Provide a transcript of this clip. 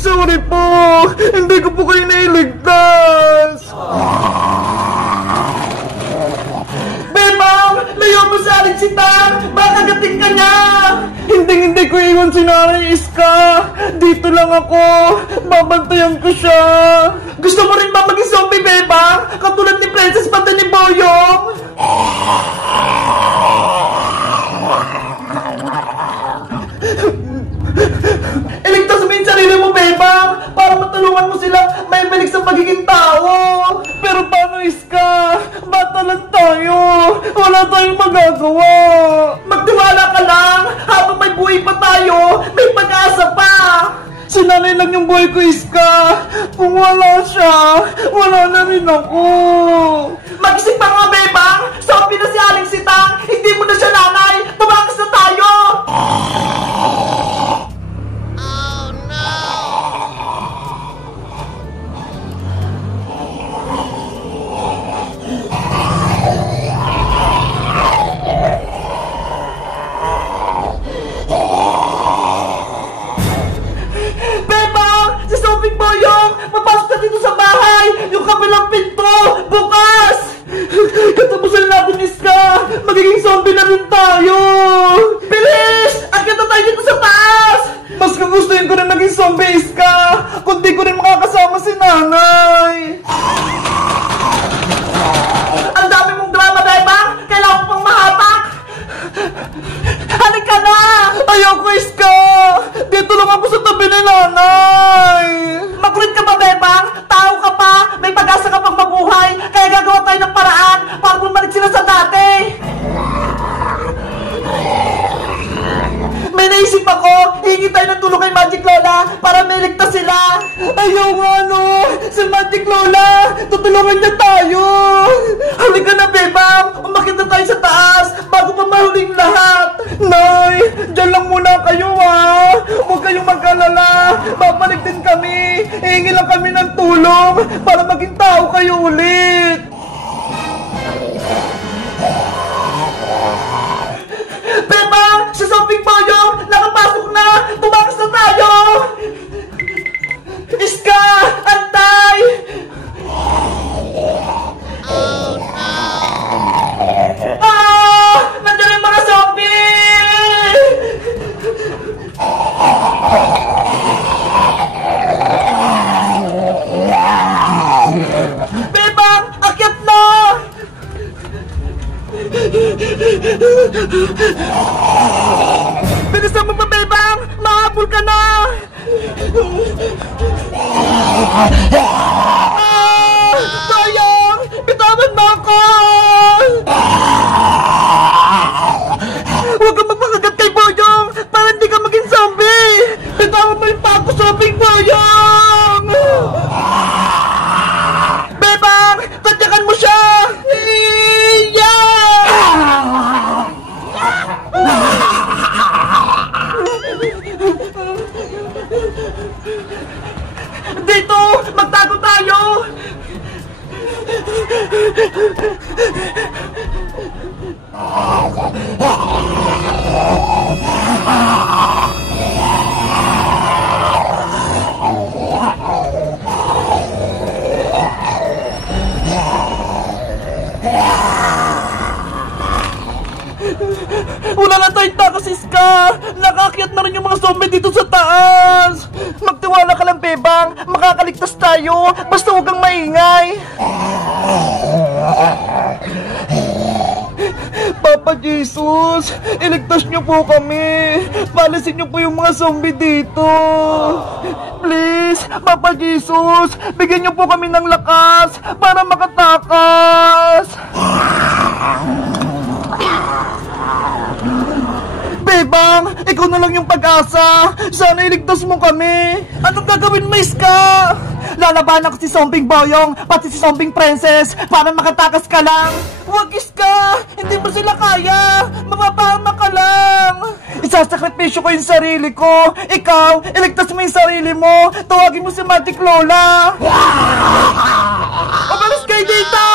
Sorry po! Hindi ko po kayo nailigtas! Bebang! Layo mo sa aling si Tang! Baka gating ka niya! Hindi ko iwan si Nanay Iska! Dito lang ako! Babantayan ko siya! Gusto mo rin ba maging zombie, Bebang? Katulad ni Princess pati ni Boyong? Iligtas mo yung sarili mo, Bebang, para matulungan mo silang may balik sa pagiging tao. Pero paano, Iska? Bata lang tayo. Wala tayong magagawa. Magtiwala ka lang. Habang may buhay pa tayo, may pag-asa pa. Si Nanay lang yung buhay ko, Iska. Kung wala siya, wala na rin ako. Mag-isip pa nga, Bebang. Zombie na si Aling Sitang. Hindi mo na siya nanay. Tumakas na tayo. Yung kabilang pinto! Bukas! Katapusan natin, Iska! Magiging zombie na rin tayo! Bilis! Agad na tayo dito sa taas! Mas kagustuhin ko na maging zombie, Iska! Kundi ko rin makakasama si Nanay! Ang dami mong drama, Bebang! Kailangan pang mahatak! Halika na! Ayoko, Iska! Dito lang ako sa tabi ni Nanay! Makulit ka ba, Bebang? Tao ka pa! May pag-asa ka pang mabuhay! Kaya gagawa tayo ng paraan para bumalik sila sa dati! May naisip ako! Hihingi tayo ng tulong kay Magic Lola para may ligtas sila! Ayaw nga, no! Si Magic Lola! Tutulungan niya tayo! Halika na, Bebang! Umakit na tayo sa taas bago pa mahuling lahat! Nay! Diyan lang muna kayo, ha! Huwag kayong mag-alala! Babalik din kami! Hihingi lang kami ng tulong para maging tao kayo ulit! Bebang! Sa zombie Boyong! Nakapasok na! Tumakas na tayo! Iska! Antay! Nandiyan yung mga zombie! Bebang! Akyat na! Bilisan mo pa, Bebang! Mahabol ka na! Boyong! Bitawan mo ako! Huwag kang magpakagat kay Boyong para hindi ka maging zombie! Bitawan mo yung pagkusoping, Boyong! Bebang! Tadyakan mo siya! Dito! Magtago tayo! Wala na tayong takas, Iska! Nakakyat na rin yung mga zombie dito sa taas! Magtiwala ka lang, Bebang! Makakaligtas tayo! Basta huwag kang maingay! Papa Jesus! Iligtas niyo po kami! Palisin niyo po yung mga zombie dito! Please! Papa Jesus! Bigyan niyo po kami ng lakas para makatakas! Bebang, ikaw na lang yung pag-asa. Sana iligtas mo kami. Anong gagawin mo, Iska? Lalabanan ko si Zombie Boyong, pati si Zombie Princess, para makatakas ka lang. Huwag, Iska! Hindi mo sila kaya. Mapapahama ka lang. Isasakripisyo ko yung sarili ko. Ikaw, iligtas mo yung sarili mo. Tawagin mo si Magic Lola. Umalis kayo dito!